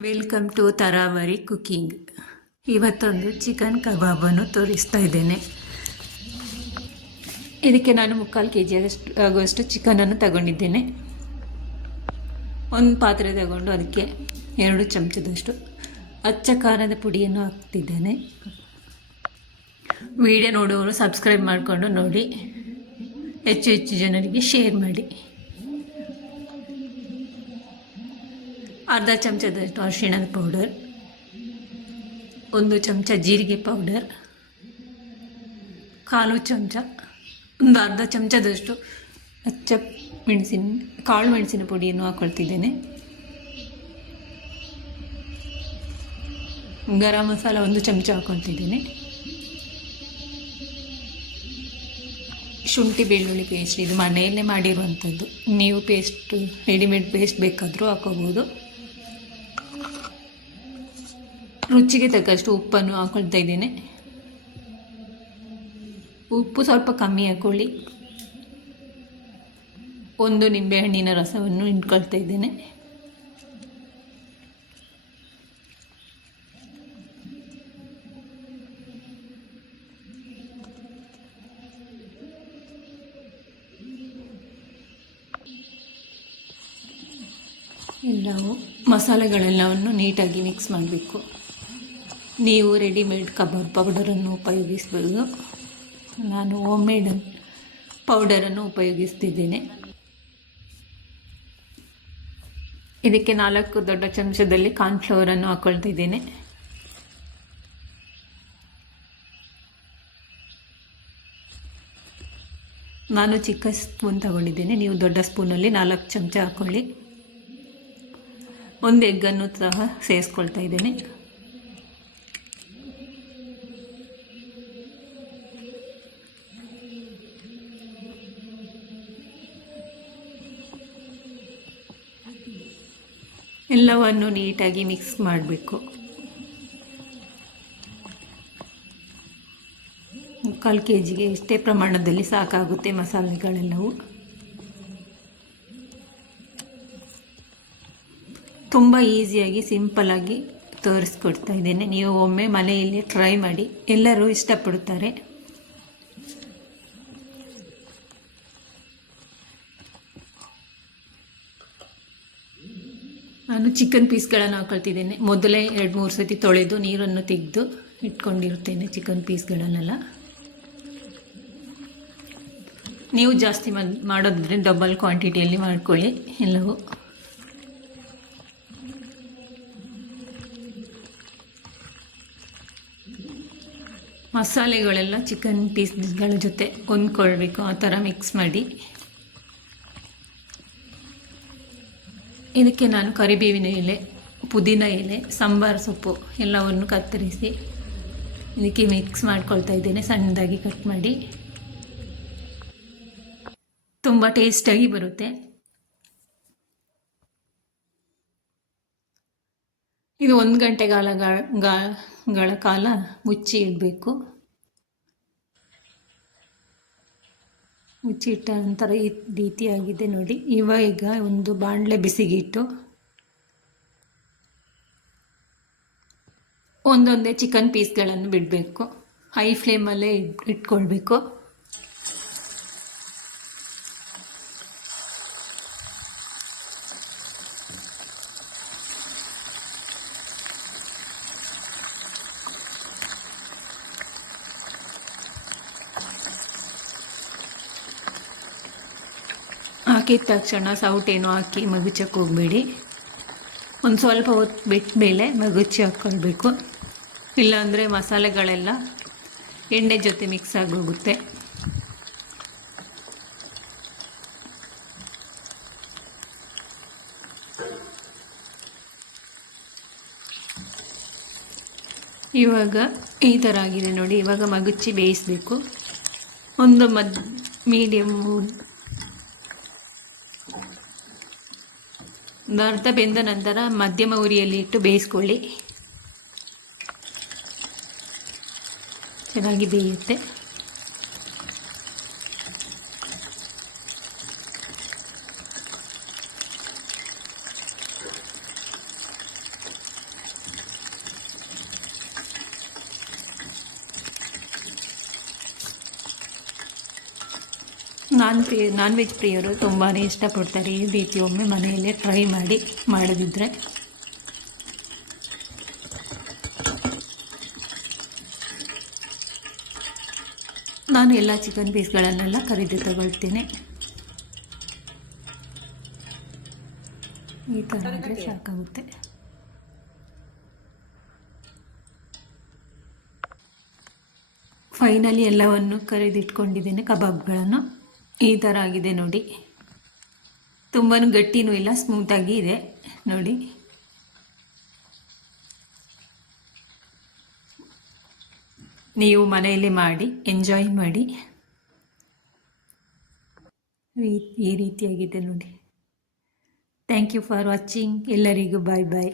Welcome to Taravari cooking. ಇವತ್ತೊಂದು chicken ಕಬಾಬನ್ನು ತೋರಿಸ್ತಾ ಇದ್ದೇನೆ. ಇದಕ್ಕೆ ನಾನು 3/4 kg ಆಗುವಷ್ಟು ಚಿಕನನ್ನು ತಗೊಂಡಿದ್ದೇನೆ. ಒಂದು ಪಾತ್ರೆ ತಗೊಂಡು ಅದಕ್ಕೆ 2 ಚಮಚದಷ್ಟು ಅಚ್ಚ ಖಾರದ ಪುಡಿಯನ್ನು ಹಾಕ್ತಿದ್ದೇನೆ. ವಿಡಿಯೋ ನೋಡುವವರು ಸಬ್ಸ್ಕ್ರೈಬ್ ಮಾಡಿಕೊಂಡು ನೋಡಿ, ಹೆಚ್ಚು ಜನರಿಗೆ ಶೇರ್ ಮಾಡಿ. ಅರ್ಧ ಚಮಚದಷ್ಟು ಅರಿಶಿಣದ ಪೌಡರ್, 1 ಚಮಚ ಜೀರಿಗೆ ಪೌಡರ್, 1/4 ಚಮಚ, ಒಂದು ಅರ್ಧ ಚಮಚದಷ್ಟು ಕಾಳು ಮೆಣಸಿನ ಪುಡಿಯನ್ನು ಹಾಕ್ಕೊಳ್ತಿದ್ದೇನೆ. ಗರಂ ಮಸಾಲ 1 ಚಮಚ ಹಾಕ್ಕೊಳ್ತಿದ್ದೇನೆ. ಶುಂಠಿ ಬೆಳ್ಳುಳ್ಳಿ ಪೇಸ್ಟ್, ಇದು ಮನೆಯಲ್ಲೇ ಮಾಡಿರುವಂಥದ್ದು. ನೀವು ರೆಡಿಮೇಡ್ ಪೇಸ್ಟ್ ಬೇಕಾದರೂ ಹಾಕೋಬೋದು. ರುಚಿಗೆ ತಕ್ಕಷ್ಟು ಉಪ್ಪನ್ನು ಹಾಕೊಳ್ತಾ ಇದ್ದೇನೆ. ಉಪ್ಪು ಸ್ವಲ್ಪ ಕಮ್ಮಿ ಹಾಕ್ಕೊಳ್ಳಿ. 1 ನಿಂಬೆಹಣ್ಣಿನ ರಸವನ್ನು ಇಟ್ಕೊಳ್ತಾ ಇದ್ದೇನೆ. ಎಲ್ಲವೂ ಮಸಾಲೆಗಳೆಲ್ಲವನ್ನು ನೀಟಾಗಿ ಮಿಕ್ಸ್ ಮಾಡಬೇಕು. ನೀವು ರೆಡಿಮೇಡ್ ಕಬಾಬ್ ಪೌಡರನ್ನು ಉಪಯೋಗಿಸ್ಬೋದು. ನಾನು ಹೋಮ್ಮೇಡ್ ಪೌಡರನ್ನು ಉಪಯೋಗಿಸ್ತಿದ್ದೇನೆ. ಇದಕ್ಕೆ 4 ದೊಡ್ಡ ಚಮಚದಲ್ಲಿ ಕಾರ್ನ್ಫ್ಲವರನ್ನು ಹಾಕ್ಕೊಳ್ತಿದ್ದೇನೆ. ನಾನು ಚಿಕ್ಕ ಸ್ಪೂನ್ ತಗೊಂಡಿದ್ದೇನೆ, ನೀವು ದೊಡ್ಡ ಸ್ಪೂನಲ್ಲಿ 4 ಚಮಚ ಹಾಕ್ಕೊಳ್ಳಿ. 1 ಎಗ್ಗನ್ನು ಸಹ ಸೇರಿಸ್ಕೊಳ್ತಾ ಇದ್ದೇನೆ. ಎಲ್ಲವನ್ನು ನೀಟಾಗಿ ಮಿಕ್ಸ್ ಮಾಡಬೇಕು. 1/4 kgಗೆ ಇಷ್ಟೇ ಪ್ರಮಾಣದಲ್ಲಿ ಸಾಕಾಗುತ್ತೆ ಮಸಾಲೆಗಳೆಲ್ಲವೂ. ತುಂಬ ಈಸಿಯಾಗಿ ಸಿಂಪಲ್ಲಾಗಿ ತೋರಿಸ್ಕೊಡ್ತಾ ಇದ್ದೇನೆ. ನೀವು ಒಮ್ಮೆ ಮನೆಯಲ್ಲಿ ಟ್ರೈ ಮಾಡಿ, ಎಲ್ಲರೂ ಇಷ್ಟಪಡುತ್ತಾರೆ. ನಾನು ಚಿಕನ್ ಪೀಸ್ಗಳನ್ನು ಹಾಕೊಳ್ತಿದ್ದೇನೆ. ಮೊದಲೇ 2-3 ಸತಿ ತೊಳೆದು ನೀರನ್ನು ತೆಗೆದು ಇಟ್ಕೊಂಡಿರುತ್ತೇನೆ ಚಿಕನ್ ಪೀಸ್ಗಳನ್ನೆಲ್ಲ. ನೀವು ಜಾಸ್ತಿ ಮಾಡೋದ್ರೆ ಡಬಲ್ ಕ್ವಾಂಟಿಟಿಯಲ್ಲಿ ಮಾಡ್ಕೊಳ್ಳಿ ಎಲ್ಲವೂ. ಮಸಾಲೆಗಳೆಲ್ಲ ಚಿಕನ್ ಪೀಸ್ಗಳ ಜೊತೆ ಹೊಂದ್ಕೊಳ್ಬೇಕು, ಆ ಥರ ಮಿಕ್ಸ್ ಮಾಡಿ. ಇದಕ್ಕೆ ನಾನು ಕರಿಬೇವಿನ ಎಲೆ, ಪುದೀನ ಎಲೆ, ಸಾಂಬಾರು ಸೊಪ್ಪು ಎಲ್ಲವನ್ನು ಕತ್ತರಿಸಿ ಇದಕ್ಕೆ ಮಿಕ್ಸ್ ಮಾಡ್ಕೊಳ್ತಾ ಇದ್ದೇನೆ, ಸಣ್ಣದಾಗಿ ಕಟ್ ಮಾಡಿ. ತುಂಬ ಟೇಸ್ಟಾಗಿ ಬರುತ್ತೆ. ಇದು 1 ಗಂಟೆಗಳ ಕಾಲ ಮುಚ್ಚಿ ಇಡಬೇಕು. ಮುಚ್ಚಿಟ್ಟ ನಂತರ ಈ ರೀತಿಯಾಗಿದೆ ನೋಡಿ. ಈಗ ಒಂದು ಬಾಣಲೆ ಬಿಸಿಗಿಟ್ಟು ಒಂದೊಂದೇ ಚಿಕನ್ ಪೀಸ್ಗಳನ್ನು ಬಿಡಬೇಕು. ಹೈ ಫ್ಲೇಮಲ್ಲೇ ಇಟ್ಕೊಳ್ಬೇಕು. ಹಾಕಿದ ತಕ್ಷಣ ಸೌಟೇನು ಹಾಕಿ ಮಗುಚಕ್ಕೆ ಹೋಗಬೇಡಿ. ಒಂದು ಸ್ವಲ್ಪ ಹೊತ್ತು ಬಿಟ್ಟ ಮೇಲೆ ಮಗುಚಿ ಹಾಕ್ಕೊಳ್ಬೇಕು. ಇಲ್ಲಾಂದರೆ ಮಸಾಲೆಗಳೆಲ್ಲ ಎಣ್ಣೆ ಜೊತೆ ಮಿಕ್ಸ್ ಆಗೋಗುತ್ತೆ. ಇವಾಗ ಈ ಥರ ಆಗಿದೆ ನೋಡಿ. ಇವಾಗ ಮಗುಚಿ ಬೇಯಿಸಬೇಕು. ಒಂದು ಮೀಡಿಯಮ್ಮು ಒಂದು ಅರ್ಧ ಬೆಂದ ನಂತರ ಮಧ್ಯಮ ಉರಿಯಲ್ಲಿ ಇಟ್ಟು ಬೇಯಿಸ್ಕೊಳ್ಳಿ. ಚೆನ್ನಾಗಿ ಬೇಯುತ್ತೆ. ನಾನ್ ವೆಜ್ ಪ್ರಿಯರು ತುಂಬಾ ಇಷ್ಟಪಡ್ತಾರೆ. ಈ ರೀತಿ ಒಮ್ಮೆ ಮನೆಯಲ್ಲೇ ಟ್ರೈ ಮಾಡಿ ಮಾಡದಿದ್ದರೆ. ನಾನು ಎಲ್ಲ ಚಿಕನ್ ಪೀಸ್ಗಳನ್ನೆಲ್ಲ ಕರಿದು ತಗೊಳ್ತೀನಿ. ಈ ಥರ ಆದರೆ ಸಾಕಾಗುತ್ತೆ. ಫೈನಲಿ ಎಲ್ಲವನ್ನು ಕರಿದಿಟ್ಕೊಂಡಿದ್ದೇನೆ. ಕಬಾಬ್ಗಳನ್ನು ಈ ಥರ ಆಗಿದೆ ನೋಡಿ. ತುಂಬಾ ಗಟ್ಟಿನೂ ಇಲ್ಲ, ಸ್ಮೂತಾಗಿ ಇದೆ ನೋಡಿ. ನೀವು ಮನೆಯಲ್ಲಿ ಮಾಡಿ ಎಂಜಾಯ್ ಮಾಡಿ. ಈ ರೀತಿಯಾಗಿದೆ ನೋಡಿ. Thank you for watching. ಎಲ್ಲರಿಗೂ ಬಾಯ್ ಬಾಯ್.